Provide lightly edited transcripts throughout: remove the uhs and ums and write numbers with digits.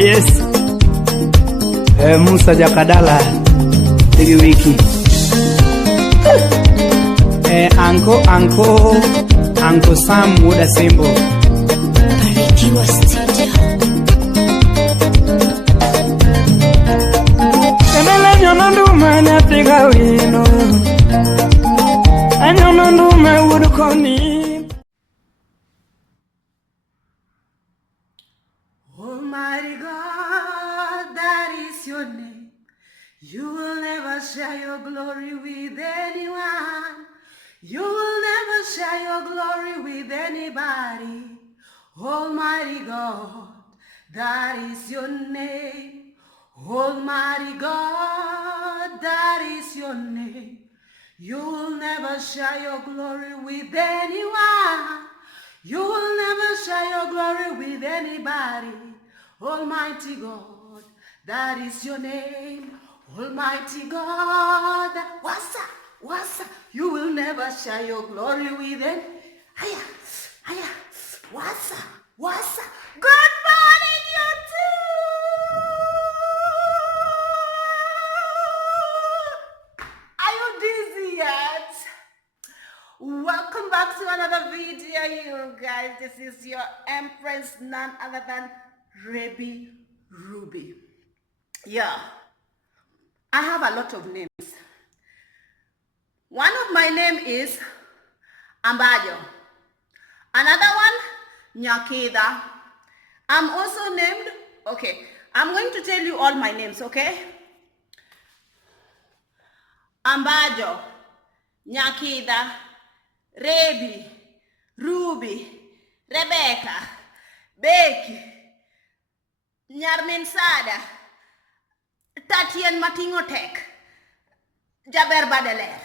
yes. Musa Jakadala Tigi Wiki. Uncle Sam Muda Simbo. Barikiwa Studio. Kemele nyomandume Afrika wino. Nyomandume udukoni. Almighty God, that is your name. You will never share your glory with anyone. You will never share your glory with anybody. Almighty God, that is your name. Almighty God, that is your name. You will never share your glory with anyone. You will never share your glory with anybody. Almighty God, that is your name. Almighty God, wasa, you will never share your glory with any. Wasa. Good morning, YouTube. Are you dizzy yet? Welcome back to another video, you guys. This is your Empress, none other than Rebi Ruby. Yeah, I have a lot of names. One of my name is Ambajo. Another one, Nyakida. I'm also named, okay, I'm going to tell you all my names, okay? Ambajo, Nyakida, Rebi, Ruby, Rebecca, Becky, Nyarmin Sada, Tatian Matingotek, Jaber Badeler.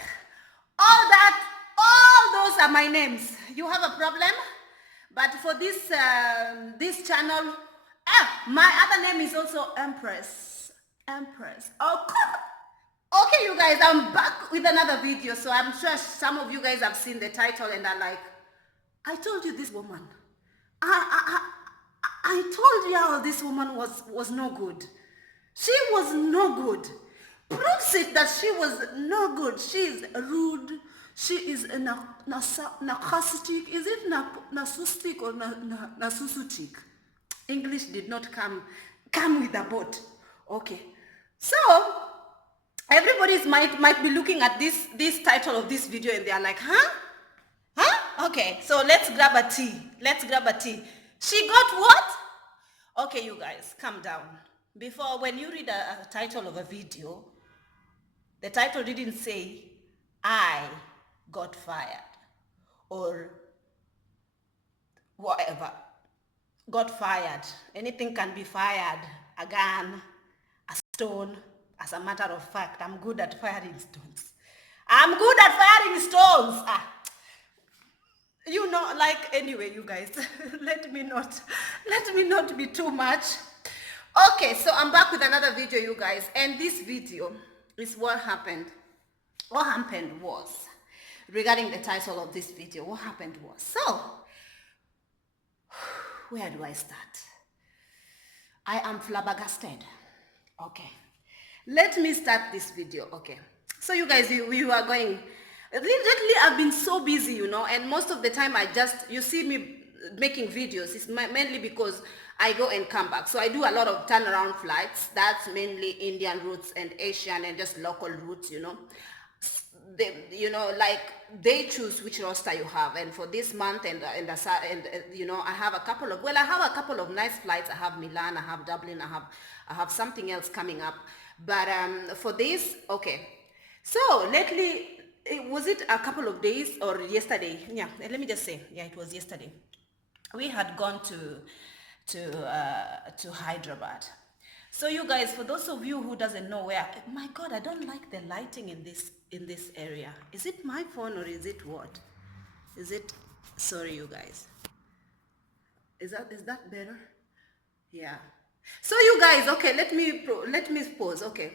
All those are my names. You have a problem? But for this channel, my other name is also Empress. Oh, okay, you guys, I'm back with another video. So I'm sure some of you guys have seen the title and are like, I told you this woman. I told you this woman was no good. She was no good. Proves it that she was no good. She is rude. She is narcissistic. Is it narcissistic or narcissistic? English did not come with a boat. Okay. So everybody might be looking at this title of this video and they are like, huh? Okay, so let's grab a tea. She got what? Okay, you guys, calm down. Before, when you read a title of a video, the title didn't say, I got fired, or whatever. Got fired. Anything can be fired. A gun, a stone. As a matter of fact, I'm good at firing stones. You know, like, anyway, you guys, let me not be too much. Okay, so I'm back with another video, you guys, and this video is what happened. What happened was, regarding the title of this video, what happened was, so, where do I start? I am flabbergasted. Okay, let me start this video. Okay, so you guys, we are going, lately I've been so busy, you know, and most of the time you see me making videos, it's mainly because I go and come back. So I do a lot of turnaround flights. That's mainly Indian routes and Asian and just local routes, you know. They choose which roster you have. And for this month and you know, I have a couple of nice flights. I have Milan, I have Dublin, I have something else coming up. But for this, okay. So lately, was it a couple of days or yesterday? Yeah, let me just say, yeah, it was yesterday. We had gone to Hyderabad. So you guys, for those of you who doesn't know where, my God, I don't like the lighting in this area. Is it my phone or is it what? Is it, sorry you guys. Is that better? Yeah. So you guys, okay, let me pause. Okay.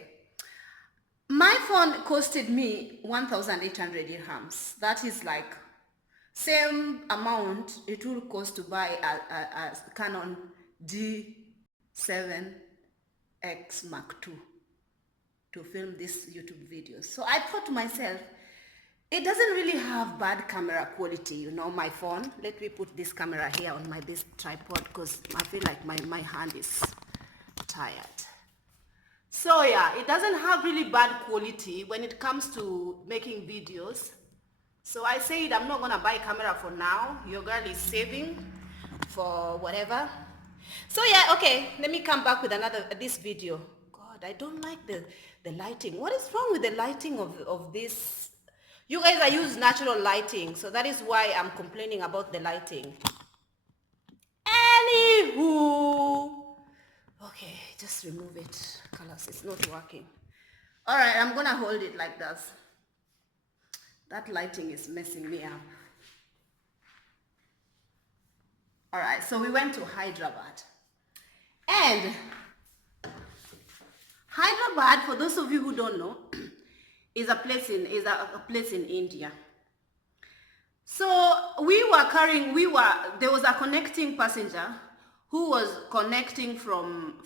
My phone costed me 1,800 dirhams. That is like same amount it will cost to buy a Canon 7X Mark II to film this YouTube video. So I thought to myself, it doesn't really have bad camera quality, you know, my phone. Let me put this camera here on this tripod because I feel like my hand is tired. So yeah, it doesn't have really bad quality when it comes to making videos. So I said I'm not gonna buy a camera for now. Your girl is saving for whatever. So yeah, okay, let me come back with this video. God, I don't like the lighting. What is wrong with the lighting of this? You guys, I use natural lighting, so that is why I'm complaining about the lighting. Anywho, okay, just remove it. Colors, it's not working. All right, I'm gonna hold it like this. That lighting is messing me up. All right, so we went to Hyderabad. And Hyderabad, for those of you who don't know, is a place in India. So there was a connecting passenger who was connecting from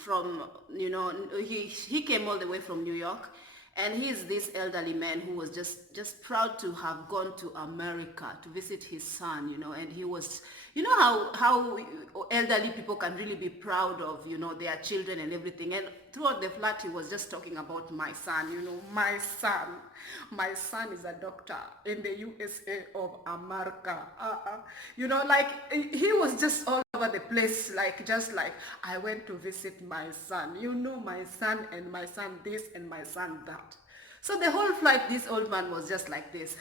you know, he came all the way from New York, and he's this elderly man who was just proud to have gone to America to visit his son, you know, and he was, you know how elderly people can really be proud of, you know, their children and everything. And throughout the flight, he was just talking about my son, you know, my son is a doctor in the USA of America. You know, like he was just all over the place, like just like, I went to visit my son, you know, my son and my son this and my son that. So the whole flight, this old man was just like this.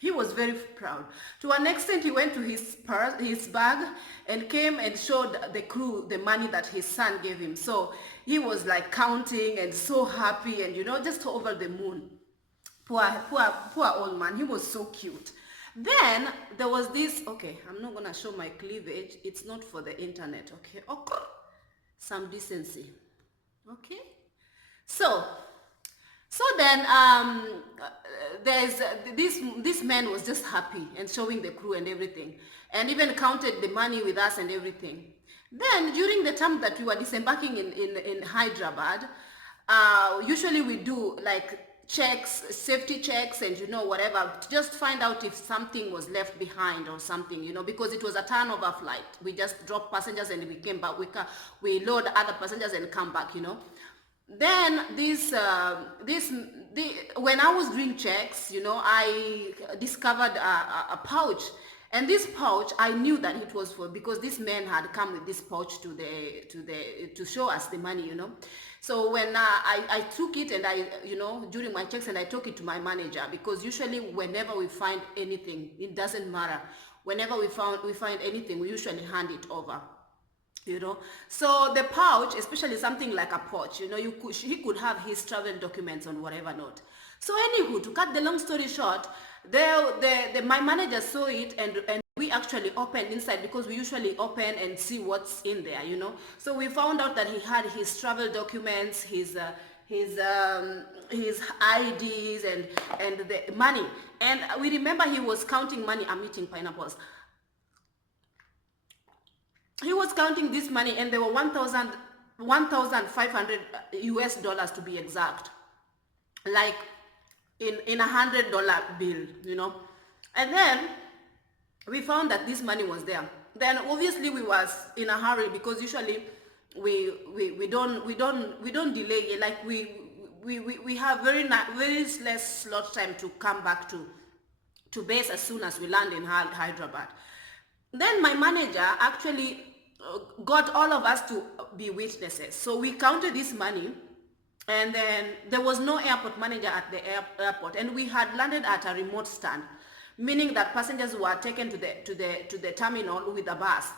He was very proud. To an extent, he went to his bag and came and showed the crew the money that his son gave him. So he was like counting and so happy and, you know, just over the moon. Poor old man. He was so cute. Then there was this, okay, I'm not gonna show my cleavage. It's not for the internet, okay? Okay. Some decency. Okay? So then there's this man was just happy and showing the crew and everything, and even counted the money with us and everything. Then during the time that we were disembarking in Hyderabad, usually we do like checks, safety checks, and, you know, whatever, to just find out if something was left behind or something, you know, because it was a turnover flight. We just dropped passengers and we came back. We load other passengers and come back, you know. Then when I was doing checks, you know, I discovered a pouch, and this pouch I knew that it was for, because this man had come with this pouch to show us the money, you know. So when I took it, and I, you know, during my checks, and I took it to my manager, because usually whenever we find anything, it doesn't matter. Whenever we find anything, we usually hand it over. You know, so the pouch, especially something like a pouch, you know, he could have his travel documents on whatever note. So anywho, to cut the long story short, my manager saw it, and we actually opened inside, because we usually open and see what's in there, you know. So we found out that he had his travel documents, his IDs, and the money. And we remember he was counting money. I'm eating pineapples. He was counting this money, and there were $1,500 US dollars to be exact, like in $100 bill, you know. And then we found that this money was there. Then obviously we was in a hurry, because usually we don't delay. Like we have very less slot time to come back to base as soon as we land in Hyderabad. Then my manager actually got all of us to be witnesses. So we counted this money, and then there was no airport manager at the airport, and we had landed at a remote stand, meaning that passengers were taken to the terminal with a bus,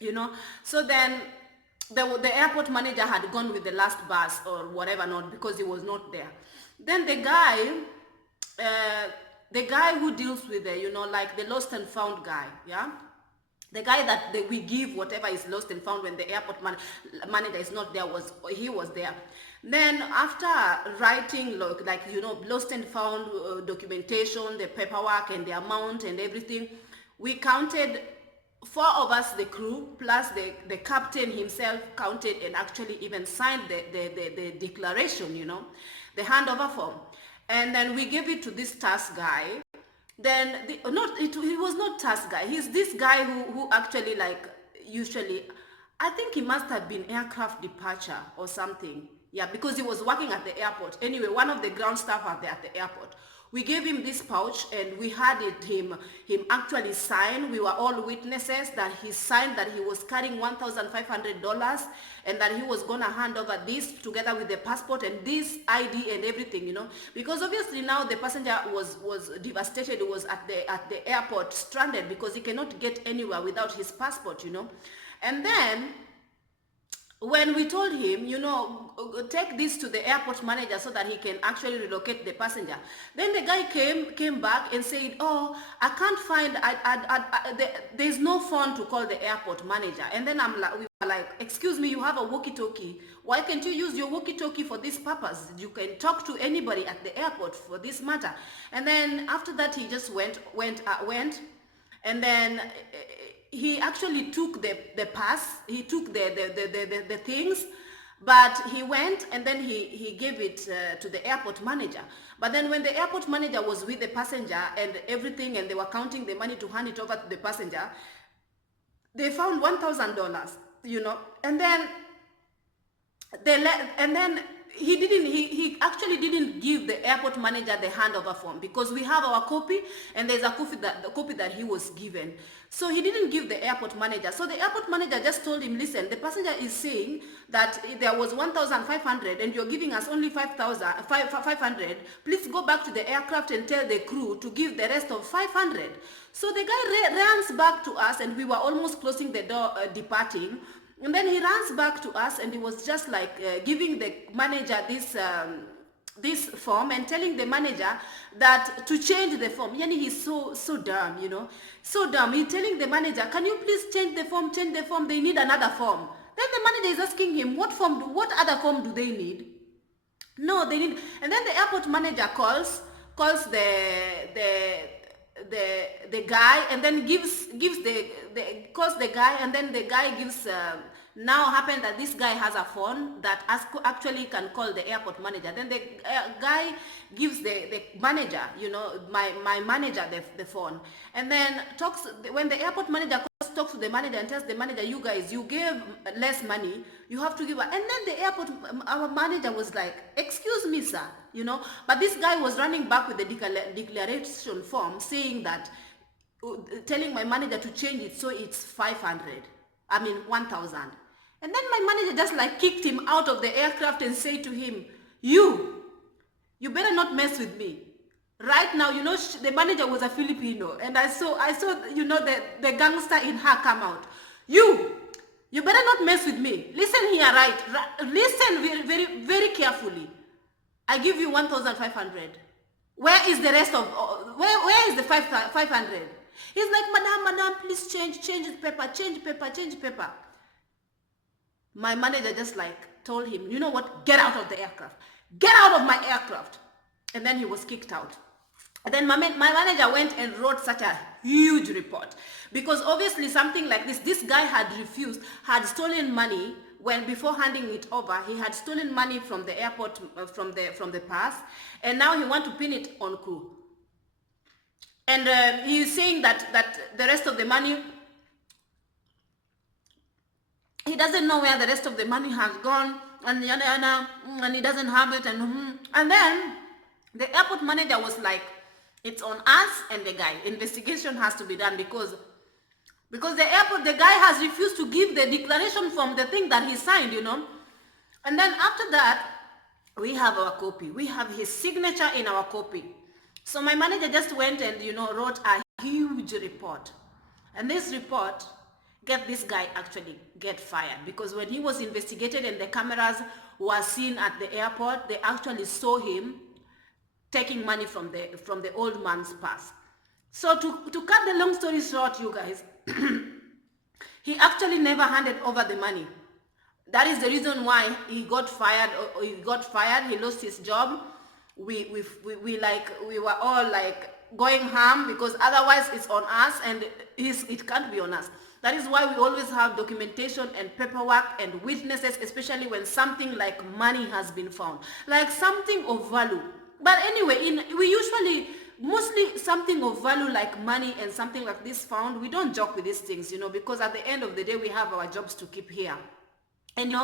you know. So then the airport manager had gone with the last bus or whatever, not because he was not there. Then the guy who deals with the, you know, like the lost and found guy, yeah, the guy that we give whatever is lost and found when the airport manager is not there, he was there. Then after writing, like, you know, lost and found documentation, the paperwork and the amount and everything, we counted 4 of us, the crew, plus the captain himself counted and actually even signed the declaration, the handover form. And then we gave it to this task guy. Then, he was not task guy. He's this guy who actually usually, I think he must have been aircraft departure or something. Yeah, because he was working at the airport. Anyway, one of the ground staff at the airport. We gave him this pouch and we had him actually sign. We were all witnesses that he signed that he was carrying $1,500 and that he was gonna hand over this together with the passport and this ID and everything, because obviously now the passenger was devastated. He was at the airport stranded because he cannot get anywhere without his passport, And then when we told him, take this to the airport manager so that he can actually relocate the passenger, then the guy came back and said, oh, I can't find, there's no phone to call the airport manager. And then we were like, excuse me, you have a walkie-talkie. Why can't you use your walkie-talkie for this purpose? You can talk to anybody at the airport for this matter. And then after that, he just went, and then he actually took the pass, he took the things, but he went and then he gave it to the airport manager. But then when the airport manager was with the passenger and everything, and they were counting the money to hand it over to the passenger, they found $1,000, and then he actually didn't give the airport manager the handover form, because we have our copy and there's a copy that he was given. So he didn't give the airport manager. So the airport manager just told him, listen, the passenger is saying that there was 1,500 and you're giving us only 500. Please go back to the aircraft and tell the crew to give the rest of 500. So the guy runs back to us, and we were almost closing the door, departing. And then he runs back to us and he was just giving the manager this form and telling the manager that to change the form. Yani he's so dumb, so dumb. He's telling the manager, can you please change the form, they need another form. Then the manager is asking him, what other form do they need? No, they need, and then the airport manager calls the guy, and then calls the guy, and then the guy gives, now happened that this guy has a phone that actually can call the airport manager. Then the guy gives the manager, my manager, the phone, and then when the airport manager talks to the manager and tells the manager, you guys, you gave less money, you have to give and then the airport, our manager was like, excuse me, sir, but this guy was running back with the declaration form saying that, telling my manager to change it so it's 1,000. And then my manager just kicked him out of the aircraft and said to him, you better not mess with me. Right now, the manager was a Filipino, and I saw the gangster in her come out. You better not mess with me. Listen here, right? Listen very, very, very carefully. I give you 1,500. Where is the rest of, where is the 500? He's like, madam, please change the paper, change paper. My manager just told him, you know what, get out of the aircraft. Get out of my aircraft. And then he was kicked out. And then my manager went and wrote such a huge report, because obviously something like this guy had stolen money before handing it over. He had stolen money from the airport, from the pass, and now he wants to pin it on crew. And he's saying that the rest of the money, he doesn't know where the rest of the money has gone, and he doesn't have it, and then the airport manager was like, it's on us and the guy. Investigation has to be done because the guy has refused to give the declaration from the thing that he signed, And then after that, we have our copy. We have his signature in our copy. So my manager just went and, wrote a huge report. And this report get this guy actually get fired, because when he was investigated and the cameras were seen at the airport, they actually saw him taking money from the old man's purse. So to cut the long story short, you guys, he actually never handed over the money. That is the reason why he got fired. He lost his job. We were all going ham, because otherwise it's on us, and it can't be on us. That is why we always have documentation and paperwork and witnesses, especially when something like money has been found, like something of value. But anyway, we usually, mostly something of value like money and something like this found, we don't joke with these things, because at the end of the day, we have our jobs to keep here. And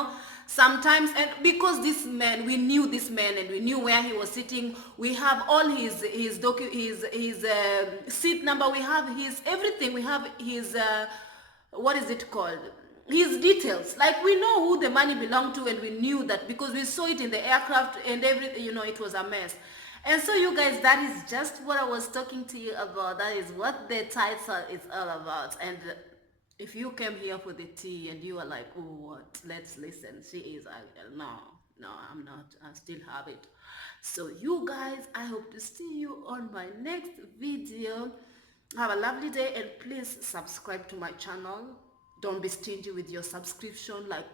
sometimes, and because this man, we knew this man and we knew where he was sitting, we have all his seat number, we have his everything, we have his what is it called, his details. Like, we know who the money belonged to, and we knew that because we saw it in the aircraft and everything. It was a mess. And so, you guys, that is just what I was talking to you about. That is what the title is all about. And if you came here for the tea and you are like, oh, what? Let's listen. She is, no, I'm not. I still have it. So, you guys, I hope to see you on my next video. Have a lovely day, and please subscribe to my channel. Don't be stingy with your subscription. Like,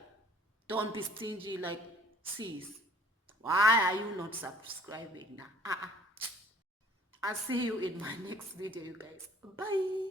don't be stingy. Like, sis, why are you not subscribing now? I'll see you in my next video, you guys. Bye.